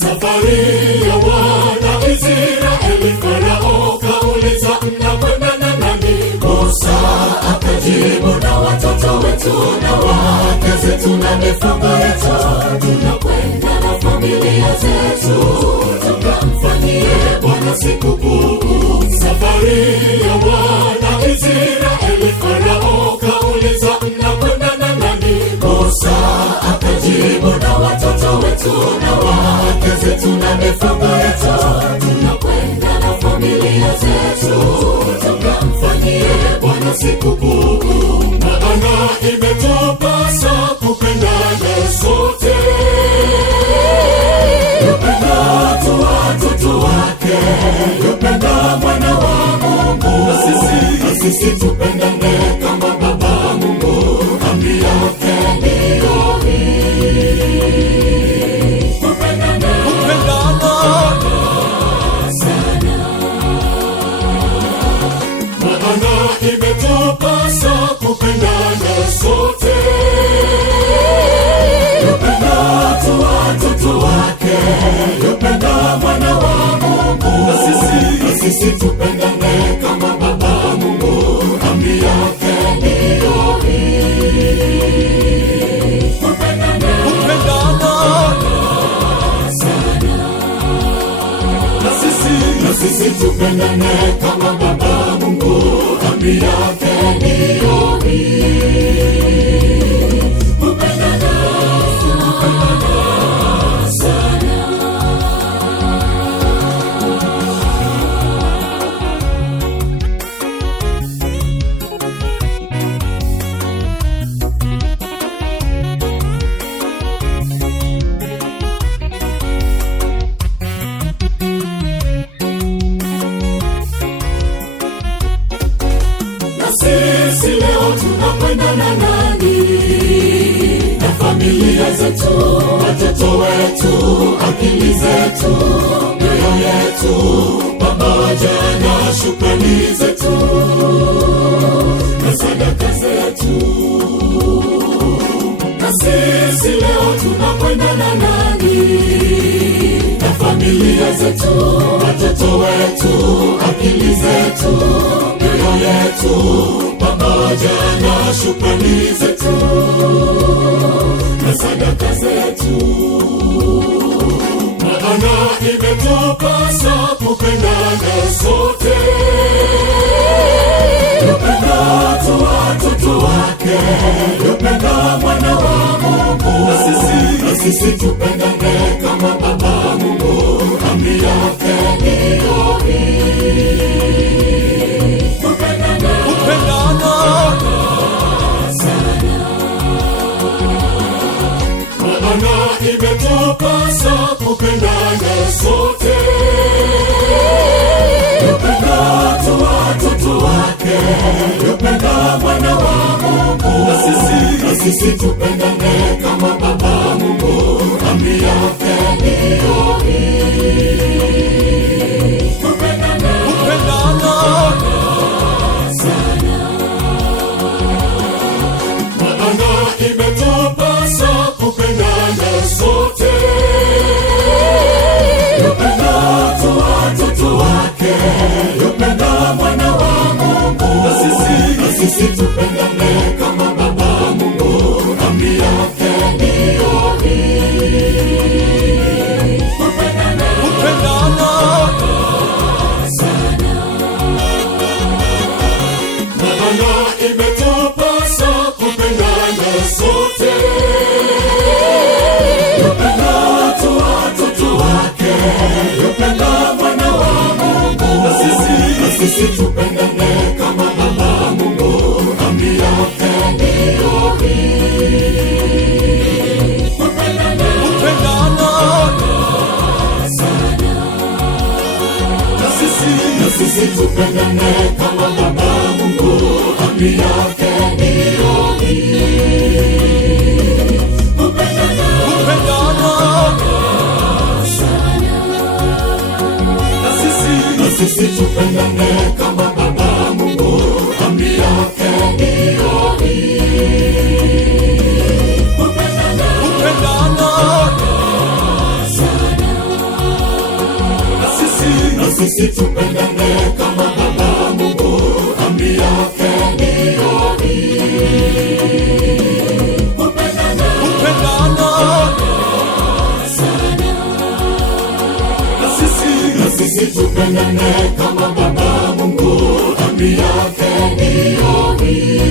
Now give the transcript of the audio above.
Safari ya wana Israeli, Farao kauliza mnakwenda na nani? Musa akajibu, na watoto wetu na wake zetu na mifugo yetu, tunakwenda na familia zetu, tukamfanyie Bwana sikukuu. Safari ya wana Israeli, Farao kauliza mnakwenda na nani? Musa akajibu, na watoto wetu na wake zetu na mifugo yetu, tunakwenda na familia zetu, tukamfanyie Bwana sikukuu. Maana imetupasa kupendana sote, yupenda tu watoto wake, yupenda mwana wa Mungu, na sisi tupendane kama Baba Mungu amri yake ndiyo hii. Imetupasa kupendana sote, yupenda tu watoto wake, yupenda mwana wa Mungu, na sisi tupendane kama Baba Mungu amri yake ndiyo hii. Kupendana sana, na sisi tupendane kama Baba Mungu amri yake ndiyo hii. Kupendana sana. Sisi leo tunakwenda na nani? Na familia zetu, watoto wetu, akili zetu, mioyo yetu, pamoja na shukrani zetu na sadaka zetu. Na sisi leo tunakwenda na nani? Na familia zetu, watoto wetu, akili zetu, mioyo yetu, pamoja na shukrani zetu na sadaka zetu. Maana imetupasa kupendana sote, yupenda tu watoto wake, yupenda mwana wa Mungu, na sisi tupendane kama Baba Mungu amri yake ndiyo hii. Maana imetupasa kupendana sote, yupenda tu watoto wake, yupenda mwana wa Mungu, na sisi tupendane kama Baba Mungu amri yake ndiyo hii. Kupendana sana, maana imetupasa kupendana sote, yupenda tu watoto wake, yupenda mwana wa Mungu, na sisi tupendane kama Baba Mungu amri yake ndiyo hii. Kupendana sana, maana imetupasa kupendana sote, yupenda tu watoto wake, yupenda mwana wa Mungu, na sisi tupendane kama Baba Mungu amri yake ndiyo hii. Kupendana sana, na sisi tupendane kama Baba Mungu amri yake ndiyo hii. sisi tupendane kama Baba Mungu amri yake ndiyo hii. Kupendana sana, na sisi tupendane kama Baba Mungu amri yake ndiyo hii. Kupendana sana, na sisi tupendane kama Baba Mungu amri yake ndiyo hii.